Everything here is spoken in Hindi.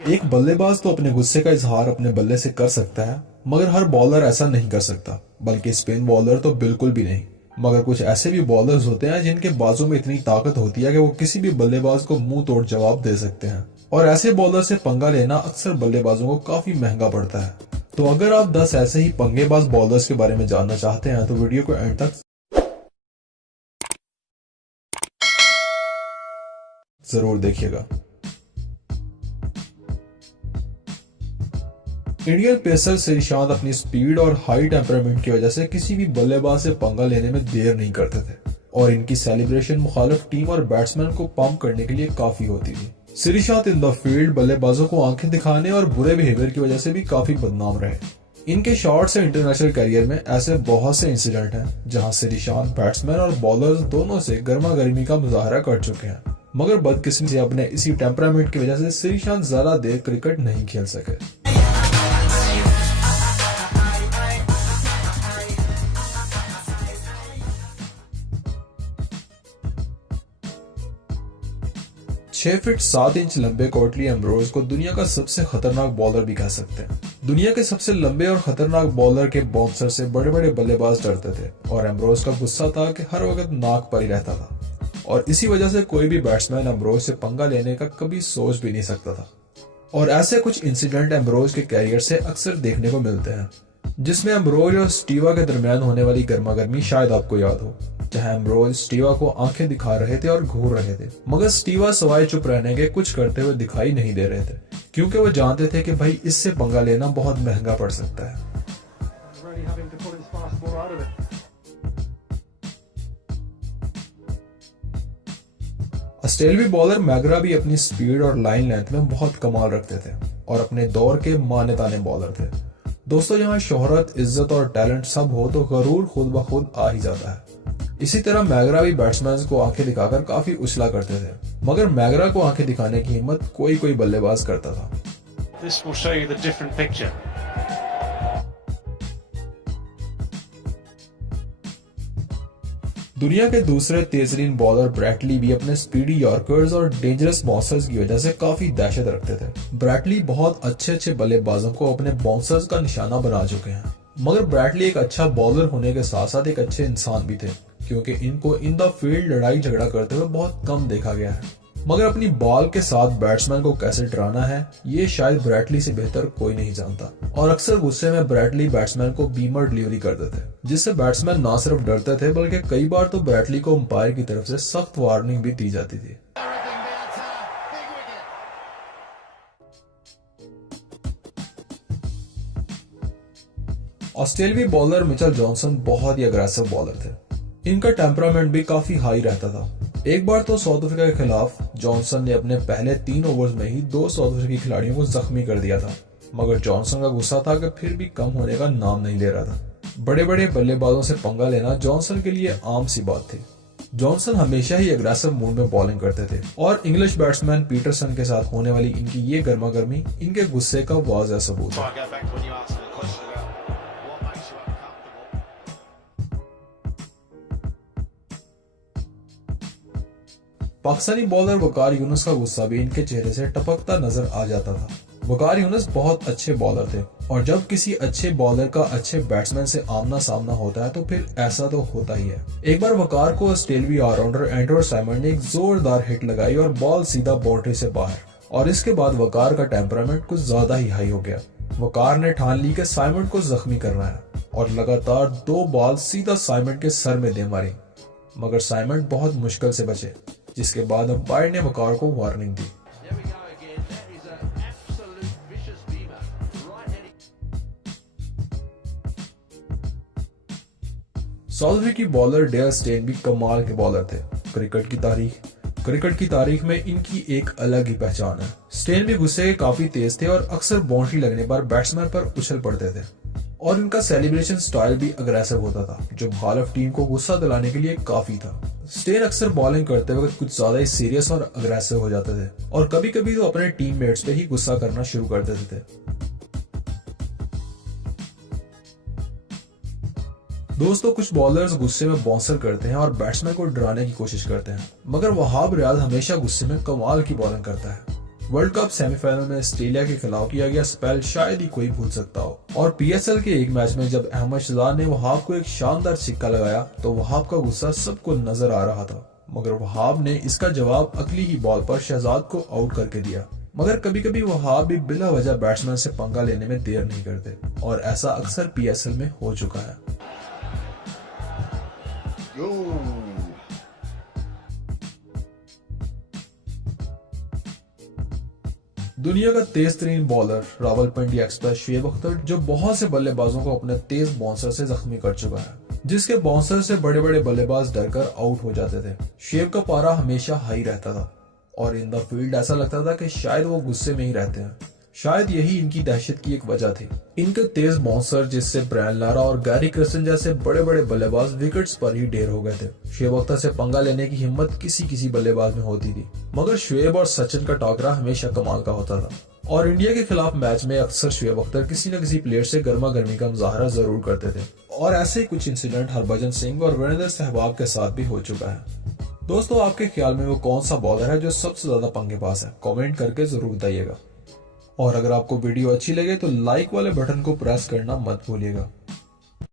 एक बल्लेबाज तो अपने गुस्से का इजहार अपने बल्ले से कर सकता है, मगर हर बॉलर ऐसा नहीं कर सकता, बल्कि स्पिन बॉलर तो बिल्कुल भी नहीं। मगर कुछ ऐसे भी बॉलर्स होते हैं जिनके बाजों में इतनी ताकत होती है कि वो किसी भी बल्लेबाज को मुंह तोड़ जवाब दे सकते हैं। और ऐसे बॉलर से पंगा लेना अक्सर बल्लेबाजों को काफी महंगा पड़ता है। तो अगर आप 10 ऐसे ही पंगेबाज बॉलर्स के बारे में जानना चाहते हैं तो वीडियो को एंड तक जरूर देखिएगा। इंडियन पेसर श्रीशांत अपनी स्पीड और हाई टेम्परामेंट की वजह से किसी भी बल्लेबाज से पंगा लेने में देर नहीं करते थे, और इनकी सेलिब्रेशन मुखालिफ टीम और बैट्समैन को पंप करने के लिए काफी होती थी। श्रीशांत इन द फील्ड बल्लेबाजों को आंखें दिखाने और बुरे बिहेवियर की वजह से भी काफी बदनाम रहे। इनके शॉर्ट से इंटरनेशनल करियर में ऐसे बहुत से इंसिडेंट हैं जहां श्रीशांत बैट्समैन और बॉलर्स दोनों से गर्मा गर्मी का मुजाहरा कर चुके हैं, मगर बदकिस्मती से अपने इसी टेम्परामेंट की वजह से श्रीशांत ज्यादा देर क्रिकेट नहीं खेल सके। 6 फीट 7 इंच लंबे कोटली एम्ब्रोज को दुनिया का सबसे खतरनाक बॉलर भी कह सकते हैं। दुनिया के सबसे लंबे और खतरनाक बॉलर के बाउंसर से बड़े बड़े बल्लेबाज डरते थे, और एम्ब्रोज का गुस्सा था कि हर वक्त नाक पर ही रहता था, और इसी वजह से कोई भी बैट्समैन एम्ब्रोज से पंगा लेने का कभी सोच भी नहीं सकता था। और ऐसे कुछ इंसिडेंट एम्ब्रोज के कैरियर से अक्सर देखने को मिलते हैं, जिसमें एम्ब्रोज और स्टीवा के दरमियान होने वाली गर्मा गर्मी शायद आपको याद हो, जहां एम्ब्रोज स्टीवा को आंखें दिखा रहे थे और घूर रहे थे, मगर स्टीवा सवाए चुप रहने के कुछ करते हुए दिखाई नहीं दे रहे थे, क्योंकि वो जानते थे कि भाई इससे पंगा लेना बहुत महंगा पड़ सकता है। ऑस्ट्रेलियाई बॉलर मैगरा भी अपनी स्पीड और लाइन लेंथ में बहुत कमाल रखते थे और अपने दौर के माने ताने बॉलर थे। दोस्तों, यहाँ शोहरत, इज्जत और टैलेंट सब हो तो गरूर खुद ब खुद आ ही जाता है। इसी तरह मैगरा भी बैट्समैन को आंखें दिखाकर काफी उछला करते थे, मगर मैगरा को आंखें दिखाने की हिम्मत कोई कोई बल्लेबाज करता था। This will show you the different picture. दुनिया के दूसरे तेजरीन बॉलर ब्रैटली भी अपने स्पीडी यॉर्कर्स और डेंजरस बाउंसर्स की वजह से काफी दहशत रखते थे। ब्रैटली बहुत अच्छे बाल्लेबाजों को अपने बाउंसर्स का निशाना बना चुके हैं, मगर ब्रैटली एक अच्छा बॉलर होने के साथ साथ एक अच्छे इंसान भी थे, क्योंकि इनको इन द फील्ड लड़ाई झगड़ा करते हुए बहुत कम देखा गया है। मगर अपनी बॉल के साथ बैट्समैन को कैसे डराना है, ये शायद ब्रैटली से बेहतर कोई नहीं जानता, और अक्सर गुस्से में ब्रैटली बैट्समैन को बीमर डिलीवरी कर देते, जिससे बैट्समैन ना सिर्फ डरते थे बल्कि कई बार तो ब्रैटली को अंपायर की तरफ से सख्त वार्निंग भी दी जाती थी। ऑस्ट्रेलियाई बॉलर मिचेल जॉनसन बहुत ही अग्रेसिव बॉलर थे। इनका टेम्परामेंट भी काफी हाई रहता था। एक बार तो साउथ अफ्रीका के खिलाफ जॉनसन ने अपने पहले 3 ओवर्स में ही 2 साउथ अफ्रीकी खिलाड़ियों को जख्मी कर दिया था, मगर जॉनसन का गुस्सा था कि फिर भी कम होने का नाम नहीं ले रहा था। बड़े बड़े बल्लेबाजों से पंगा लेना जॉनसन के लिए आम सी बात थी। जॉनसन हमेशा ही अग्रेसिव मूड में बॉलिंग करते थे, और इंग्लिश बैट्समैन पीटरसन के साथ होने वाली इनकी ये गर्मा गर्मी इनके गुस्से का वाज़ह सबूत है। पाकिस्तानी बॉलर वकार यूनुस का गुस्सा भी इनके चेहरे से टपकता नजर आ जाता था। वकार यूनुस बहुत अच्छे बॉलर थे, और जब किसी अच्छे बॉलर का अच्छे बैट्समैन से आमना सामना होता है तो फिर ऐसा तो होता ही है। एक बार वकार को ऑस्ट्रेलियाई ऑलराउंडर एंड्रू साइमंड ने एक जोरदार हिट लगाई और बॉल सीधा बाउंड्री से बाहर, और इसके बाद वकार का टेम्परामेंट कुछ ज्यादा ही हाई हो गया। वकार ने ठान ली कि साइमंड को जख्मी करना है, और लगातार 2 बॉल सीधा साइमंड के सर में दे मारी, मगर साइमंड बहुत मुश्किल से बचे, जिसके बाद अंपायर ने वकार को वार्निंग दी। साउथ अफ्रीकी बॉलर डेल स्टेन भी कमाल के बॉलर थे। क्रिकेट की तारीख में इनकी एक अलग ही पहचान है। स्टेन भी गुस्से के काफी तेज थे और अक्सर बाउंड्री लगने पर बैट्समैन पर उछल पड़ते थे, और इनका सेलिब्रेशन स्टाइल भी अग्रेसिव होता था, जो मुखालिफ टीम को गुस्सा दिलाने के लिए काफी था। स्टेन अक्सर बॉलिंग करते वक्त कुछ ज्यादा ही सीरियस और अग्रेसिव हो जाते थे, और कभी कभी तो अपने टीममेट्स पे ही गुस्सा करना शुरू कर देते थे। दोस्तों, कुछ बॉलर्स गुस्से में बाउंसर करते हैं और बैट्समैन को डराने की कोशिश करते हैं, मगर वहाब रियाज हमेशा गुस्से में कमाल की बॉलिंग करता है। वर्ल्ड कप सेमीफाइनल में ऑस्ट्रेलिया के खिलाफ किया गया स्पेल शायद ही कोई भूल सकता हो। और पीएसएल के एक मैच में जब अहमद शहजाद ने वहाब को एक शानदार सिक्का लगाया तो वहाब का गुस्सा सबको नजर आ रहा था, मगर वहाब ने इसका जवाब अगली ही बॉल पर शहजाद को आउट करके दिया। मगर कभी कभी वहाब भी बिला वजह बैट्समैन से पंगा लेने में देर नहीं करते, और ऐसा अक्सर पीएसएल में हो चुका है। दुनिया का तेज तरीन बॉलर रावलपिंडी एक्सप्रेस शुएब अख्तर, जो बहुत से बल्लेबाजों को अपने तेज बाउंसर से जख्मी कर चुका है, जिसके बाउंसर से बड़े बड़े बल्लेबाज डरकर आउट हो जाते थे। शुएब का पारा हमेशा हाई रहता था और इन द फील्ड ऐसा लगता था कि शायद वो गुस्से में ही रहते हैं। शायद यही इनकी दहशत की एक वजह थी। इनके तेज बाउंसर, जिससे ब्रायन लारा और गैरी क्रिस्टन जैसे बड़े बड़े बल्लेबाज विकेट्स पर ही ढेर हो गए थे। शुएब अख्तर से पंगा लेने की हिम्मत किसी बल्लेबाज में होती थी, मगर शुएब और सचिन का टाकरा हमेशा कमाल का होता था। और इंडिया के खिलाफ मैच में अक्सर शुएब अख्तर किसी न किसी प्लेयर से गर्मा गर्मी का मुजाहरा जरूर करते थे, और ऐसे ही कुछ इंसिडेंट हरभजन सिंह और वीरेंद्र सहवाग के साथ भी हो चुका है। दोस्तों, आपके ख्याल में वो कौन सा बॉलर है जो सबसे ज्यादा पंगेबाज है? कमेंट करके जरूर बताइएगा। और अगर आपको वीडियो अच्छी लगे तो लाइक वाले बटन को प्रेस करना मत भूलिएगा।